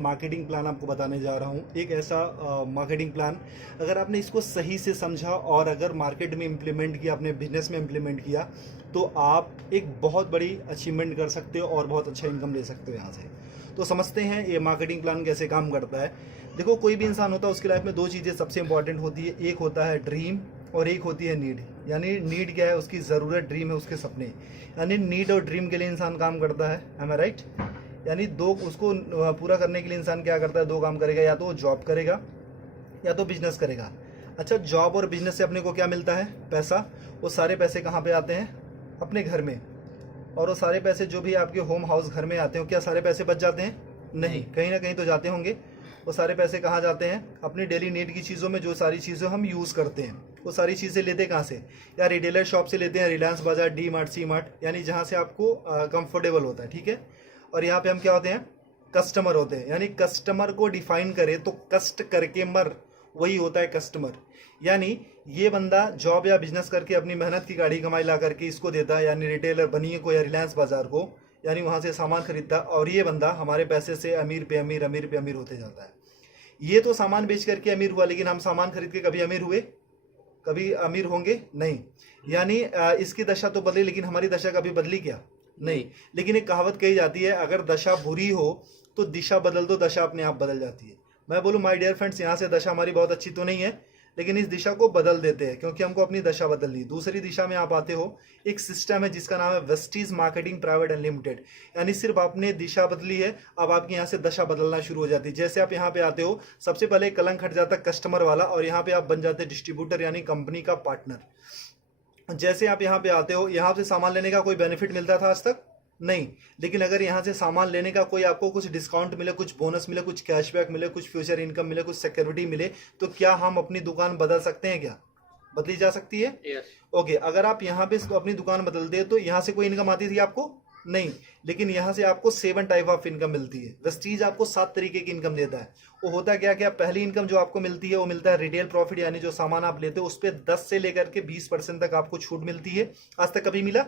Marketing plan आपको बताने जा रहा हूँ। एक ऐसा मार्केटिंग प्लान, अगर आपने इसको सही से समझा और अगर मार्केट में इम्प्लीमेंट किया, अपने बिजनेस में इम्प्लीमेंट किया, तो आप एक बहुत बड़ी अचीवमेंट कर सकते हो और बहुत अच्छा इनकम ले सकते हो यहाँ से। तो समझते हैं ये मार्केटिंग प्लान कैसे काम करता है। देखो, कोई भी इंसान होता है, उसकी लाइफ में दो चीज़ें सबसे इंपॉर्टेंट होती है। एक होता है ड्रीम और एक होती है नीड। यानी नीड क्या है? उसकी ज़रूरत। ड्रीम है उसके सपने। यानी नीड और ड्रीम के लिए इंसान काम करता है। एम आई राइट? यानी दो, उसको पूरा करने के लिए इंसान क्या करता है? दो काम करेगा, या तो वो जॉब करेगा या तो बिजनेस करेगा। अच्छा, जॉब और बिजनेस से अपने को क्या मिलता है? पैसा। वो सारे पैसे कहाँ पे आते हैं? अपने घर में। और वो सारे पैसे जो भी आपके होम हाउस घर में आते हैं, क्या सारे पैसे बच जाते हैं? नहीं, कहीं ना कहीं तो जाते होंगे। वो सारे पैसे कहाँ जाते हैं? अपनी डेली नीड की चीज़ों में। जो सारी चीज़ें हम यूज़ करते हैं, वो सारी चीज़ें लेते कहाँ से? या रिटेलर शॉप से लेते हैं, रिलायंस बाजार, डी मार्ट, सी मार्ट, यानी जहाँ से आपको कंफर्टेबल होता है। ठीक है। और यहाँ पे हम क्या होते हैं? कस्टमर होते हैं। यानी कस्टमर को डिफाइन करें तो कष्ट करके मर, वही होता है कस्टमर। यानी ये बंदा जॉब या बिजनेस करके अपनी मेहनत की गाड़ी कमाई ला करके इसको देता है, यानी रिटेलर बनिए को या रिलायंस बाजार को, यानी वहाँ से सामान खरीदता है। और ये बंदा हमारे पैसे से अमीर पे अमीर, अमीर पे अमीर होते जाता है। ये तो सामान बेच करके अमीर हुआ, लेकिन हम सामान खरीद के कभी अमीर हुए? कभी अमीर होंगे? नहीं। यानी इसकी दशा तो बदली, लेकिन हमारी दशा कभी बदली क्या? नहीं। लेकिन एक कहावत कही जाती है, अगर दशा बुरी हो तो दिशा बदल दो, दशा अपने आप बदल जाती है। मैं बोलूँ माय डियर फ्रेंड्स, यहाँ से दशा हमारी बहुत अच्छी तो नहीं है, लेकिन इस दिशा को बदल देते हैं, क्योंकि हमको अपनी दशा बदलनी। दूसरी दिशा में आप आते हो, एक सिस्टम है जिसका नाम है वेस्टीज मार्केटिंग प्राइवेट अनलिमिटेड। यानी सिर्फ आपने दिशा बदली है, अब आपकी यहाँ से दशा बदलना शुरू हो जाती है। जैसे आप यहाँ पे आते हो, सबसे पहले कलंक हट जाता है कस्टमर वाला, और यहाँ पे आप बन जाते हैं डिस्ट्रीब्यूटर, यानी कंपनी का पार्टनर। जैसे आप यहाँ पे आते हो, यहाँ से सामान लेने का कोई बेनिफिट मिलता था आज तक? नहीं। लेकिन अगर यहाँ से सामान लेने का कोई आपको कुछ डिस्काउंट मिले, कुछ बोनस मिले, कुछ कैशबैक मिले, कुछ फ्यूचर इनकम मिले, कुछ सिक्योरिटी मिले, तो क्या हम अपनी दुकान बदल सकते हैं? क्या बदली जा सकती है? यस। ओके। अगर आप यहाँ पे अपनी दुकान बदल दे तो यहाँ से कोई इनकम आती थी आपको? नहीं। लेकिन यहाँ से आपको 7 टाइप ऑफ इनकम मिलती है। वेस्टीज आपको 7 तरीके की इनकम देता है। वो होता क्या क्या? पहली इनकम जो आपको मिलती है वो मिलता है रिटेल प्रॉफिट, यानी जो सामान आप लेते हो उस पर 10 से लेकर के 20% तक आपको छूट मिलती है। आज तक कभी मिला?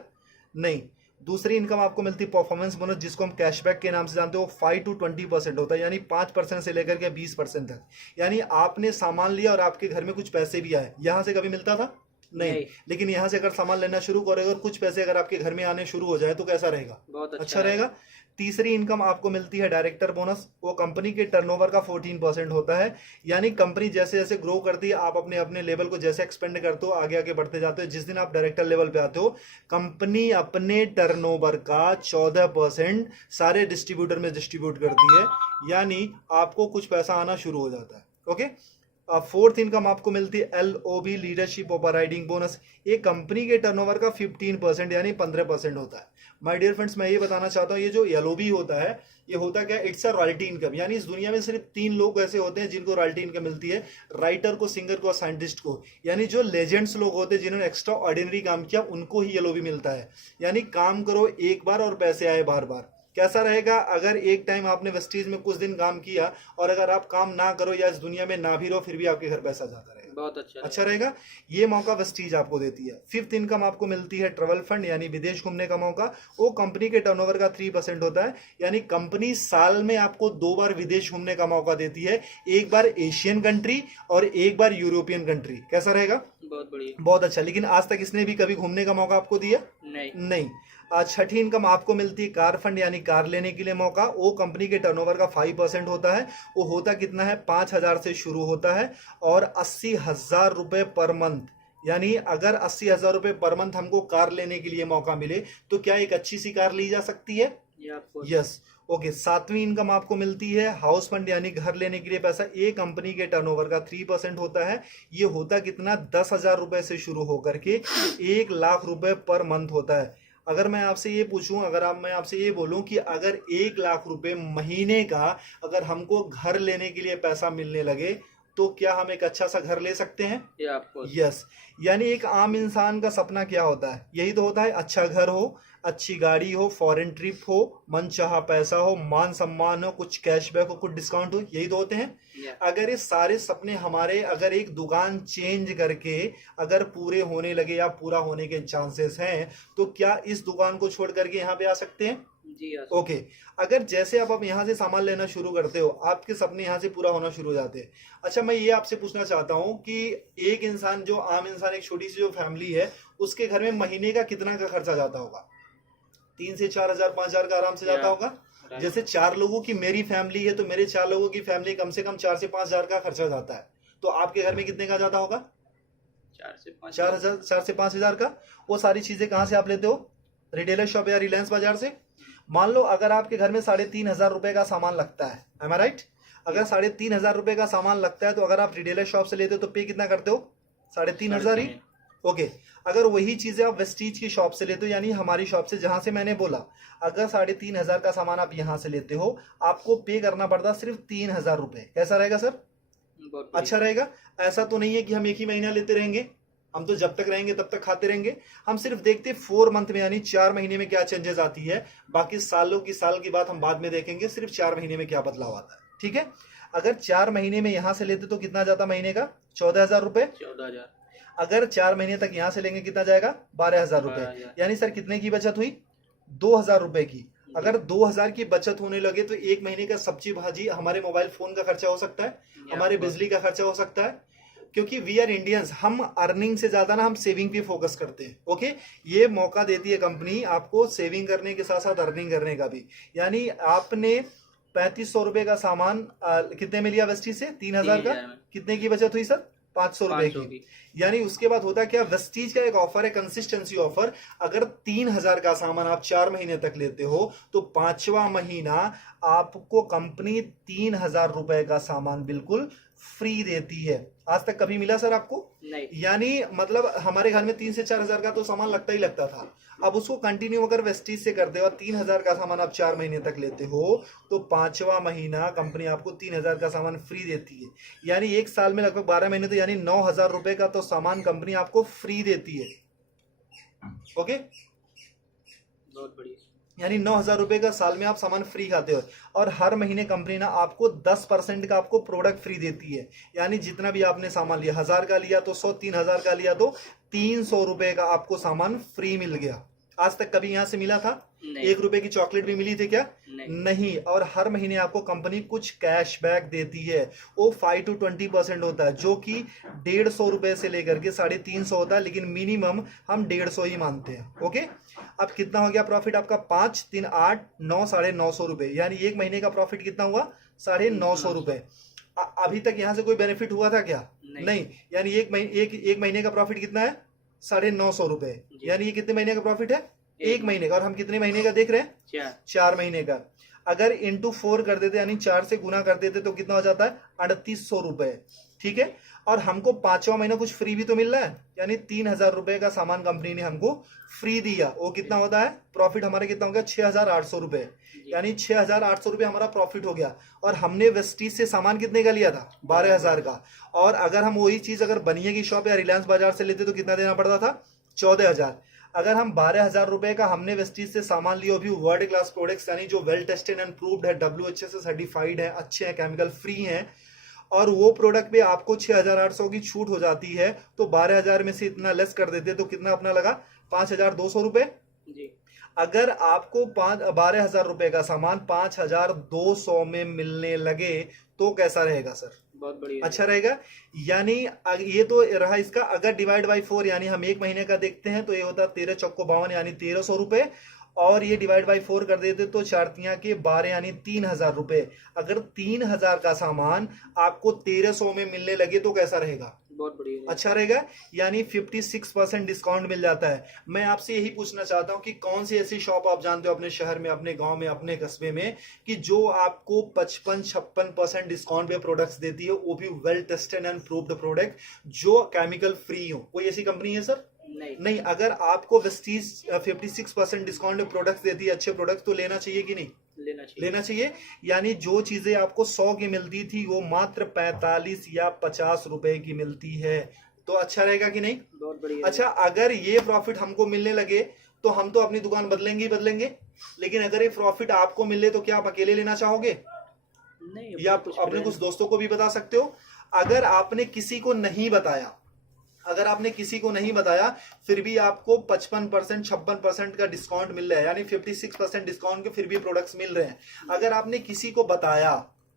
नहीं। दूसरी इनकम आपको मिलती है परफॉर्मेंस बोनस, जिसको हम कैशबैक के नाम से जानते हो। 5 to 20% होता है, यानी 5% से लेकर के 20% तक। यानी आपने सामान लिया और आपके घर में कुछ पैसे भी आए, यहां से कभी मिलता था? नहीं। लेकिन यहाँ से अगर सामान लेना शुरू करोगे और कुछ पैसे अगर आपके घर में आने शुरू हो जाए तो कैसा रहेगा? बहुत अच्छा रहेगा। तीसरी इनकम आपको मिलती है डायरेक्टर बोनस। वो कंपनी के टर्नओवर का 14% होता है। यानी कंपनी जैसे जैसे ग्रो करती है, आप अपने अपने लेवल को जैसे एक्सपेंड करते हो, आगे आगे बढ़ते जाते हो, जिस दिन आप डायरेक्टर लेवल पे आते हो, कंपनी अपने टर्नओवर का 14% सारे डिस्ट्रीब्यूटर में डिस्ट्रीब्यूट करती है। यानी आपको कुछ पैसा आना शुरू हो जाता है। ओके। फोर्थ इनकम आपको मिलती है LOB, लीडरशिप ओवरराइडिंग बोनस। ये कंपनी के टर्नओवर का 15% यानी 15% होता है। माय डियर फ्रेंड्स, मैं ये बताना चाहता हूँ, ये जो LOB होता है, ये होता क्या? It's a royalty income. यानी इस दुनिया में सिर्फ 3 लोग ऐसे होते हैं जिनको रॉयल्टी इनकम मिलती है, राइटर को, सिंगर को और साइंटिस्ट को। यानी जो लेजेंड्स लोग होते हैं जिन्होंने एक्स्ट्रा ऑर्डिनरी काम किया, उनको ही LOB मिलता है। यानी काम करो एक बार और पैसे आए बार बार। कैसा रहेगा? अगर एक टाइम आपने वेस्टीज में कुछ दिन काम किया और अगर आप काम ना करो या इस दुनिया में ना भी रहो, फिर भी आपके घर पैसा जाता रहेगा। बहुत अच्छा रहेगा। ये मौका वेस्टीज आपको देती है। फिफ्थ इनकम आपको मिलती है ट्रेवल फंड, यानी विदेश घूमने का मौका। वो कंपनी के टर्नओवर का 3% होता है। यानी कंपनी साल में आपको 2 बार विदेश घूमने का मौका देती है, एक बार एशियन कंट्री और एक बार यूरोपियन कंट्री। कैसा रहेगा? बहुत बढ़िया। बहुत अच्छा। लेकिन आज तक इसने भी कभी घूमने का मौका आपको दिया? नहीं। छठी इनकम आपको मिलती है कार फंड, यानी कार लेने के लिए मौका। वो कंपनी के टर्नओवर का 5% होता है। वो होता कितना है? 5,000 से शुरू होता है और 80,000 रुपए पर मंथ। यानी अगर 80,000 रुपए पर मंथ हमको कार लेने के लिए मौका मिले तो क्या एक अच्छी सी कार ली जा सकती है? यस। ओके। सातवीं इनकम आपको मिलती है हाउस फंड, यानी घर लेने के लिए पैसा। ये कंपनी के टर्नओवर का 3% होता है। ये होता कितना? 10,000 रुपए से शुरू होकर के 1,00,000 रुपए पर मंथ होता है। अगर मैं आपसे ये पूछूं, मैं आपसे ये बोलूं कि अगर 1,00,000 रुपए महीने का अगर हमको घर लेने के लिए पैसा मिलने लगे, तो क्या हम एक अच्छा सा घर ले सकते हैं? यस। यानी एक आम इंसान का सपना क्या होता है? यही तो होता है, अच्छा घर हो, अच्छी गाड़ी हो, फॉरेन ट्रिप हो, मनचाहा पैसा हो, मान सम्मान हो, कुछ कैशबैक हो, कुछ डिस्काउंट हो, यही तो होते हैं। अगर ये सारे सपने हमारे अगर एक दुकान चेंज करके अगर पूरे होने लगे या पूरा होने के चांसेस हैं, तो क्या इस दुकान को छोड़ करके यहाँ पे आ सकते हैं? जी हाँ। ओके। अगर जैसे आप यहाँ से सामान लेना शुरू करते हो, आपके सपने यहाँ से पूरा होना शुरू हो जाते हैं। अच्छा, मैं ये आपसे पूछना चाहता हूँ कि एक इंसान, जो आम इंसान, एक छोटी सी जो फैमिली है, उसके घर में महीने का कितना का खर्चा जाता होगा? 3 से 4 हजार, 5 हजार का आराम से जाता होगा। राइट। जैसे 4 लोगों की मेरी फैमिली है, तो मेरे 4 लोगों की फैमिली कम से कम 4 से 5 हजार का खर्चा जाता है। तो आपके घर में कितने का जाता होगा? 4 से 5। 4 हजार, 4 से 5 हजार का। वो सारी चीजें कहाँ से आप लेते हो? रिटेलर शॉप या रिलायंस बाजार से। मान लो अगर आपके घर में 3,500 रुपए का सामान लगता है, एम आई राइट? अगर 3,500 रुपए का सामान लगता है, तो अगर आप रिटेलर शॉप से लेते हो तो पे कितना करते हो? 3,500 ही। ओके। अगर वही चीजें आप वेस्टीज की शॉप से लेते हो, यानी हमारी शॉप से, जहां से मैंने बोला, अगर 3,500 का सामान आप यहां से लेते हो, आपको पे करना पड़ता सिर्फ 3,000 रुपए। कैसा रहेगा सर? अच्छा रहेगा। ऐसा तो नहीं है कि हम एक ही महीना लेते रहेंगे, हम तो जब तक रहेंगे तब तक खाते रहेंगे। हम सिर्फ देखते 4 मंथ में, यानी 4 महीने में क्या चेंजेस आती है। बाकी सालों की साल की बात हम बाद में देखेंगे, सिर्फ 4 महीने में क्या बदलाव आता है। ठीक है। अगर 4 महीने में यहां से लेते तो कितना जाता महीने का? 14,000 रुपए। 14,000। अगर 4 महीने तक यहां से लेंगे कितना जाएगा? 12,000 रुपए। यानी सर कितने की बचत हुई? 2,000 रुपए की। अगर 2,000 की बचत होने लगे तो एक महीने का सब्जी भाजी, हमारे मोबाइल फोन का खर्चा हो सकता है, हमारे बिजली का खर्चा हो सकता है। क्योंकि वी आर इंडियंस, हम अर्निंग से ज्यादा ना हम सेविंग पे फोकस करते हैं। ओके। ये मौका देती है कंपनी आपको सेविंग करने के साथ साथ अर्निंग करने का भी। यानी आपने 3,500 रुपए का सामान कितने में लिया वेस्टीज से? 3,000 का। कितने की बचत हुई सर? 500 रुपए की। यानी उसके बाद होता क्या, वेस्टीज का एक ऑफर है, कंसिस्टेंसी ऑफर। अगर 3,000 का सामान आप 4 महीने तक लेते हो, तो 5वां महीना आपको कंपनी 3,000 रुपए का सामान बिल्कुल फ्री देती है। आज तक कभी मिला सर आपको? नहीं। यानी मतलब हमारे घर में 3 से 4 हजार का तो सामान लगता ही लगता था। अब उसको कंटिन्यू अगर वेस्टीज से करते हो, 3,000 का सामान आप 4 महीने तक लेते हो, तो 5वां महीना कंपनी आपको 3,000 का सामान फ्री देती है। यानी एक साल में लगभग 12 महीने, तो यानी 9,000 रुपए का तो सामान कंपनी आपको फ्री देती है। ओके। बहुत बढ़िया। यानी 9,000 रुपए का साल में आप सामान फ्री खाते हो। और हर महीने कंपनी ना आपको 10% का आपको प्रोडक्ट फ्री देती है। यानी जितना भी आपने सामान लिया, 1,000 का लिया तो 100, 3,000 का लिया तो 300 रुपए का आपको सामान फ्री मिल गया। आज तक कभी यहां से मिला था? नहीं। 1 रुपए की चॉकलेट भी मिली थी क्या? नहीं। और हर महीने आपको कंपनी कुछ कैशबैक देती है। वो 5 to 20% होता है, जो कि 150 रुपए से लेकर के 350 होता है, लेकिन मिनिमम हम 150 ही मानते हैं। ओके। अब कितना हो गया प्रॉफिट आपका? 5, 3, 8, 9, 950 रुपए। यानी एक महीने का प्रॉफिट कितना हुआ? 950 रुपए। अभी तक यहां से कोई बेनिफिट हुआ था क्या? नहीं। यानी एक महीने का प्रॉफिट कितना है? 950 रुपए। यानी ये कितने महीने का प्रॉफिट है? एक महीने का। और हम कितने महीने का देख रहे हैं? 4 महीने का। अगर इंटू 4 कर देते, यानी 4 से गुना कर देते, तो कितना हो जाता है? 3,800 रुपए। ठीक है। और हमको 5वां महीना कुछ फ्री भी तो मिल रहा है, यानी 3,000 रुपए का सामान कंपनी ने हमको फ्री दिया। वो कितना होता है? प्रॉफिट हमारा कितना हो गया? 6,800 रुपए। यानी 6,800 रुपए हमारा प्रॉफिट हो गया। और हमने वेस्टीज से सामान कितने का लिया था? 12,000 का। और अगर हम वही चीज अगर बनिए की शॉप या रिलायंस बाजार से लेते तो कितना देना पड़ता था? 14,000। अगर हम 12,000 रुपए का हमने वेस्टीज से सामान लिया, भी वर्ल्ड क्लास प्रोडक्ट्स, यानी जो वेल टेस्टेड एंड प्रूव्ड है, WHA से सर्टिफाइड है, अच्छे हैं, केमिकल फ्री हैं, और वो प्रोडक्ट पे आपको 6,800 की छूट हो जाती है, तो 12,000 में से इतना लेस कर देते तो कितना अपना लगा? 5,200 रुपए। अगर आपको 12,000 रुपए का सामान 5,200 में मिलने लगे तो कैसा रहेगा सर? बहुत बढ़िया। अच्छा रहेगा। यानी ये तो रहा इसका। अगर डिवाइड बाई 4, यानी हम एक महीने का देखते हैं, तो ये होता है 13 चौको 52, यानी 1,300 रुपए। और ये डिवाइड बाई 4 कर देते तो 4 के 12, यानी 3,000 रुपए। अगर 3,000 का सामान आपको 1,300 में मिलने लगे तो कैसा रहेगा? बहुत बढ़िया। अच्छा रहेगा। यानी 56% डिस्काउंट मिल जाता है। मैं आपसे यही पूछना चाहता हूं कि कौन सी ऐसी शॉप आप जानते हो अपने शहर में, अपने गांव में, अपने कस्बे में, कि जो आपको 55-56% डिस्काउंट पे प्रोडक्ट्स देती है, वो भी well tested and proved product, जो केमिकल फ्री हो? कोई ऐसी कंपनी है सर? नहीं। अगर आपको वेस्टीज 56% डिस्काउंट पे प्रोडक्ट्स देती है, अच्छे प्रोडक्ट, तो लेना चाहिए कि नहीं? लेना चाहिए। यानी जो चीजें आपको 100 की मिलती थी, वो मात्र 45 या 50 रुपए की मिलती है। तो अच्छा रहेगा कि नहीं? बहुत बढ़िया। अच्छा, अगर ये प्रॉफिट हमको मिलने लगे तो हम तो अपनी दुकान बदलेंगे ही बदलेंगे। लेकिन अगर ये प्रॉफिट आपको मिले तो क्या आप अकेले लेना चाहोगे? नहीं। या आप अपने कुछ दोस्तों को भी बता सकते हो। अगर आपने किसी को नहीं बताया, अगर आपने किसी को नहीं बताया फिर भी आपको 55% 56% का डिस्काउंट मिल रहा है, यानी 56% डिस्काउंट के फिर भी प्रोडक्ट्स मिल रहे हैं। अगर आपने किसी को बताया,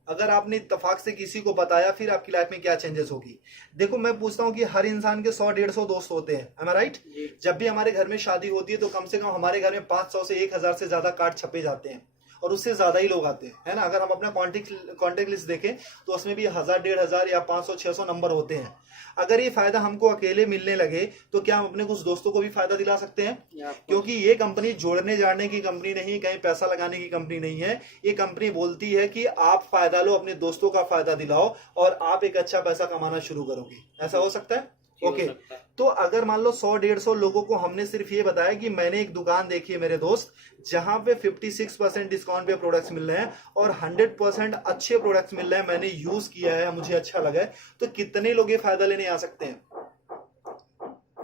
अगर आपने इत्तेफाक से किसी को बताया, फिर आपकी लाइफ में क्या चेंजेस होगी। देखो मैं पूछता हूँ कि हर इंसान के 100-150 दोस्त होते हैं, am I right? जब भी हमारे घर में शादी होती है तो कम से कम हमारे घर में 500 से 1000 से ज्यादा कार्ड छपे जाते हैं और उससे ज्यादा ही लोग आते हैं, है ना। अगर हम अपना कॉन्टेक्ट लिस्ट देखें तो उसमें भी 1000-1500 या 500-600 नंबर होते हैं। अगर ये फायदा हमको अकेले मिलने लगे तो क्या हम अपने कुछ दोस्तों को भी फायदा दिला सकते हैं? क्योंकि ये कंपनी जोड़ने जाने की कंपनी नहीं, कहीं पैसा लगाने की कंपनी नहीं है। ये कंपनी बोलती है कि आप फायदा लो, अपने दोस्तों का फायदा दिलाओ और आप एक अच्छा पैसा कमाना शुरू करोगे। ऐसा हो सकता है? ओके तो अगर मान लो 100-150 लोगों को हमने सिर्फ ये बताया कि मैंने एक दुकान देखी है मेरे दोस्त जहां पे 56% डिस्काउंट पे प्रोडक्ट्स मिल रहे हैं और 100% अच्छे प्रोडक्ट्स मिल रहे हैं, मैंने यूज किया है, मुझे अच्छा लगा है, तो कितने लोग ये फायदा लेने आ सकते हैं?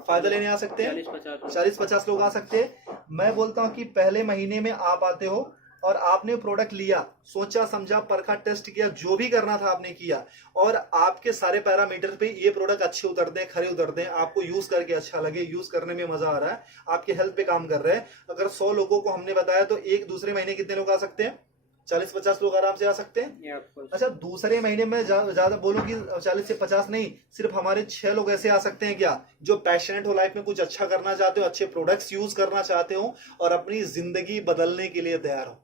फायदा लेने आ सकते हैं 40-50 लोग आ सकते हैं। मैं बोलता हूं कि पहले महीने में आप आते हो और आपने प्रोडक्ट लिया, सोचा समझा, परखा, टेस्ट किया, जो भी करना था आपने किया और आपके सारे पैरामीटर पे ये प्रोडक्ट अच्छे उतरते हैं, खरे उतरते हैं, आपको यूज करके अच्छा लगे, यूज करने में मजा आ रहा है, आपके हेल्थ पे काम कर रहे हैं। अगर 100 लोगों को हमने बताया तो एक दूसरे महीने कितने लोग आ सकते हैं? 40-50 लोग आराम से आ सकते हैं। अच्छा दूसरे महीने में ज्यादा बोलूं कि 40 से 50 नहीं, सिर्फ हमारे 6 लोग ऐसे आ सकते हैं क्या जो पैशनेट हो, लाइफ में कुछ अच्छा करना चाहते हो, अच्छे प्रोडक्ट्स यूज करना चाहते हो और अपनी जिंदगी बदलने के लिए तैयार हो।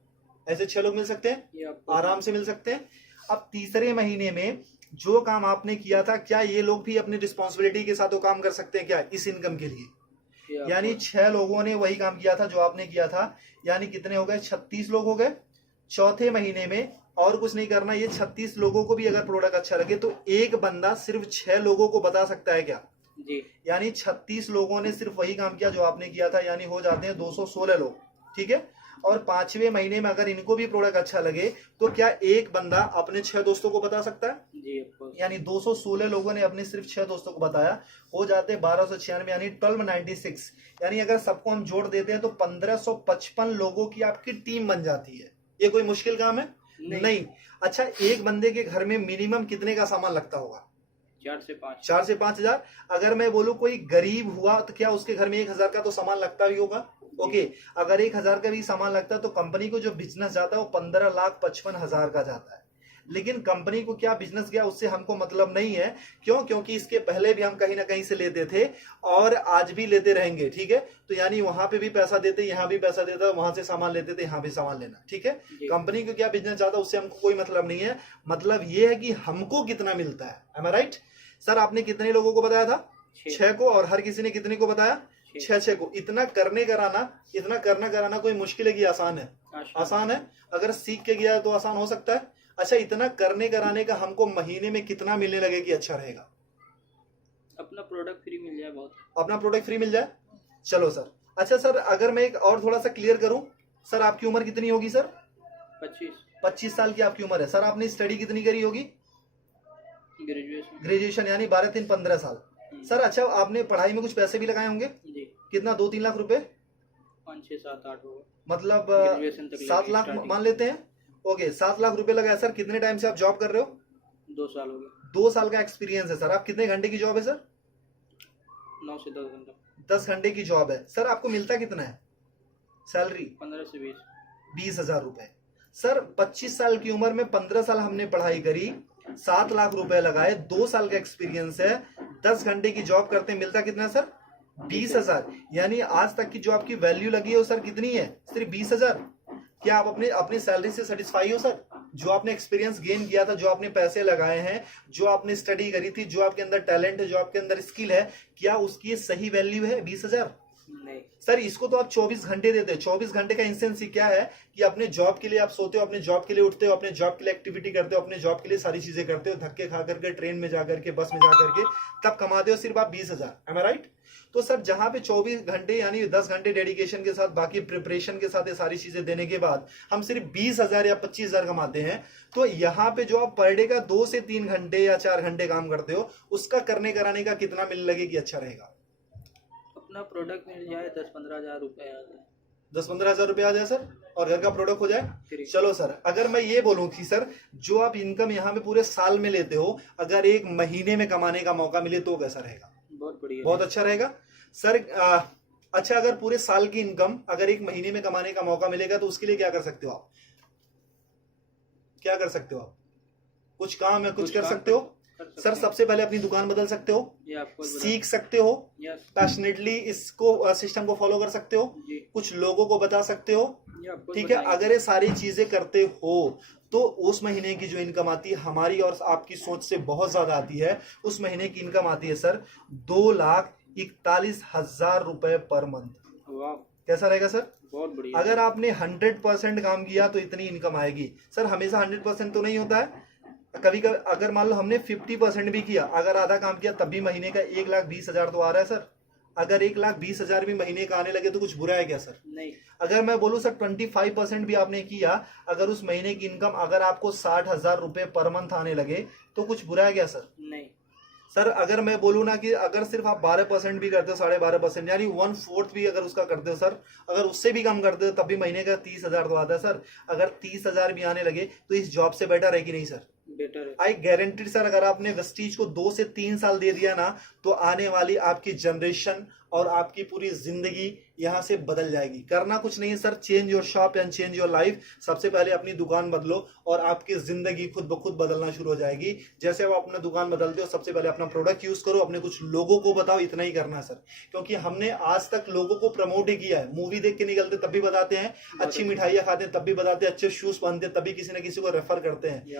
ऐसे 6 लोग मिल सकते हैं, आराम से मिल सकते हैं। अब तीसरे महीने में जो काम आपने किया था, क्या ये लोग भी अपनी रिस्पॉन्सिबिलिटी के साथ वो काम कर सकते हैं क्या इस इनकम के लिए? यानी 6 लोगों ने वही काम किया था जो आपने किया था, यानी कितने हो गए? 36 लोग हो गए। चौथे महीने में और कुछ नहीं करना, ये 36 लोगों को भी अगर प्रोडक्ट अच्छा लगे तो एक बंदा सिर्फ 6 लोगों को बता सकता है क्या जी? यानी 36 लोगों ने सिर्फ वही काम किया जो आपने किया था, यानी हो जाते हैं 216 लोग, ठीक है। और 5वें महीने में अगर इनको भी प्रोडक्ट अच्छा लगे तो क्या एक बंदा अपने 6 दोस्तों को बता सकता है जी? यानी 216 लोगों ने अपने सिर्फ 6 दोस्तों को बताया, हो जाते 1296 यानी 1296, यानी अगर सबको हम जोड़ देते हैं तो 1555 लोगों की आपकी टीम बन जाती है। ये कोई मुश्किल काम है? नहीं। अच्छा एक बंदे के घर में मिनिमम कितने का सामान लगता होगा? 4 से 5 हजार। अगर मैं बोलूं कोई गरीब हुआ तो क्या उसके घर में 1000 का तो सामान लगता भी होगा? ओके अगर 1000 का भी सामान लगता है तो कंपनी को जो बिजनेस जाता है वो 15,55,000 का जाता है। लेकिन कंपनी को क्या बिजनेस गया उससे हमको मतलब नहीं है। क्यों? क्योंकि इसके पहले भी हम कहीं ना कहीं से लेते थे और आज भी लेते रहेंगे, ठीक है। तो यानी वहां पे भी पैसा देते, यहाँ भी पैसा देता, वहां से सामान लेते थे, यहाँ भी सामान लेना, ठीक है। कंपनी को क्या बिजनेस जाता है उससे हमको कोई मतलब नहीं है। मतलब ये है कि हमको कितना मिलता है। एम आई राइट? सर आपने कितने लोगों को बताया था? 6 को। और हर किसी ने कितने को बताया? 6 को। इतना करने कराना, इतना करना कराना कोई मुश्किल है कि आसान है? आसान है। अगर सीख के गया तो आसान हो सकता है। अच्छा इतना करने कराने का हमको महीने में कितना मिलने लगे कि अच्छा रहेगा? अपना प्रोडक्ट फ्री मिल जाए, बहुत अपना प्रोडक्ट फ्री मिल जाए। चलो सर। अच्छा सर अगर मैं एक और थोड़ा सा क्लियर करूं, सर आपकी उम्र कितनी होगी सर? 25 साल की आपकी उम्र है। सर आपने स्टडी कितनी करी होगी? ग्रेजुएशन यानी 12-3-15 साल। सर अच्छा आपने पढ़ाई में कुछ पैसे भी लगाए होंगे जी? कितना? 2-3 लाख रुपए? 5-6-7-8 होगा, मतलब 7 लाख मान लेते हैं। ओके 7 लाख रुपए लगाया। सर कितने टाइम से आप जॉब कर रहे हो? 2 साल हो गए। 2 साल का एक्सपीरियंस है सर। आप कितने घंटे की जॉब है सर? 9 से 10 घंटा। 10 घंटे की जॉब है। सर आपको मिलता कितना है सैलरी? 15 से 20 हजार रुपए। सर 25 साल की उम्र में 15 साल हमने पढ़ाई करी, 7 लाख रुपए लगाए, 2 साल का एक्सपीरियंस है, 10 घंटे की जॉब करते हैं, मिलता कितना सर? 20 हजार। यानी आज तक की जो आपकी वैल्यू लगी है वो सर कितनी है? सिर्फ 20 हजार। क्या आप अपनी सैलरी से सेटिस्फाई हो सर? जो आपने एक्सपीरियंस गेन किया था, जो आपने पैसे लगाए हैं, जो आपने स्टडी करी थी, जो आपके अंदर टैलेंट है, जो आपके अंदर स्किल है, क्या उसकी सही वैल्यू है 20 हजार? नहीं सर। इसको तो आप 24 घंटे देते हो। 24 घंटे का इंसेंस क्या है कि अपने जॉब के लिए आप सोते हो, अपने जॉब के लिए उठते हो, अपने जॉब के लिए एक्टिविटी करते हो, अपने जॉब के लिए सारी चीजें करते हो, धक्के खा करके, ट्रेन में जाकर के, बस में जाकर के, तब कमाते हो सिर्फ आप 20 हजार। एम आई राइट? तो सर जहां पे 24 घंटे यानी 10 घंटे डेडिकेशन के साथ, बाकी प्रिपरेशन के साथ ये सारी चीजें देने के बाद हम सिर्फ 20 हजार या 25 हजार कमाते हैं, तो यहाँ पे जो आप पर डे का 2 से 3 घंटे या 4 घंटे काम करते हो, उसका करने कराने का कितना मिलने लगे कि अच्छा रहेगा? अपना प्रोडक्ट मिल जाए 10-15 हजार रुपए आ जाए। 10-15 हजार रुपए आ जाए सर, और घर का प्रोडक्ट हो जाए। चलो सर अगर मैं ये बोलूं कि सर जो आप इनकम यहाँ पे पूरे साल में लेते हो, अगर एक महीने में कमाने का मौका मिले तो कैसा रहेगा? बहुत बढ़िया बहुत अच्छा रहेगा सर। अच्छा, अगर पूरे साल की इनकम अगर एक महीने में कमाने का मौका मिलेगा तो उसके लिए क्या कर सकते हो आप? क्या कर सकते हो आप? कुछ काम है, कुछ कर काम सकते हो कर सकते सर। हैं। सबसे पहले अपनी दुकान बदल सकते हो, ये आपको सीख सकते हो, यस पैशनेटली इसको सिस्टम को फॉलो कर सकते हो, जी, कुछ लोगों को बता सकते हो। ये आपको ठीक है, बताएंगे। अगर ये सारी चीजें करते हो तो उस महीने की जो इनकम आती है हमारी और आपकी सोच से बहुत ज्यादा आती है। उस महीने की इनकम आती है सर 2,41,000 रुपए पर मंथ। वाह, कैसा रहेगा सर? बहुत बढ़िया। अगर आपने 100% काम किया तो इतनी इनकम आएगी सर। हमेशा 100% तो नहीं होता है, कभी कभी अगर मान लो हमने 50% भी किया, अगर आधा काम किया तब भी महीने का 1,20,000 तो आ रहा है सर। अगर 1,20,000 भी महीने का आने लगे तो कुछ बुरा है क्या सर? नहीं, अगर मैं बोलूं सर 25% भी आपने किया, अगर उस महीने की इनकम अगर आपको 60,000 रुपए पर मंथ आने लगे तो कुछ बुरा है क्या सर? नहीं, सर अगर मैं बोलूँ ना कि अगर सिर्फ आप 12% भी करते हो, 12.5% यानी 1/4 भी अगर उसका करते हो सर, अगर उससे भी कम करते हो तब भी महीने का 30,000 तो आता है सर। अगर 30,000 भी आने लगे तो इस जॉब से बेटर है कि नहीं सर? बेटर है। आई गारंटीड सर, अगर आपने वेस्टीज को 2 से 3 साल दे दिया ना तो आने वाली आपकी जनरेशन और आपकी पूरी जिंदगी यहां से बदल जाएगी। करना कुछ नहीं है sir, change your shop and change your life. सबसे पहले अपनी दुकान बदलो और आपकी जिंदगी खुद ब खुद बदलना शुरू हो जाएगी। जैसे आप अपना दुकान बदलते हो, सबसे पहले अपना प्रोडक्ट यूज करो, अपने कुछ लोगों को बताओ, इतना ही करना है सर। क्योंकि हमने आज तक लोगों को प्रमोट ही किया है। मूवी देख के निकलते तब भी बताते हैं, अच्छी मिठाइयां खाते हैं तब भी बताते हैं, अच्छे शूज पहनते हैं तब भी किसी ना किसी को रेफर करते हैं।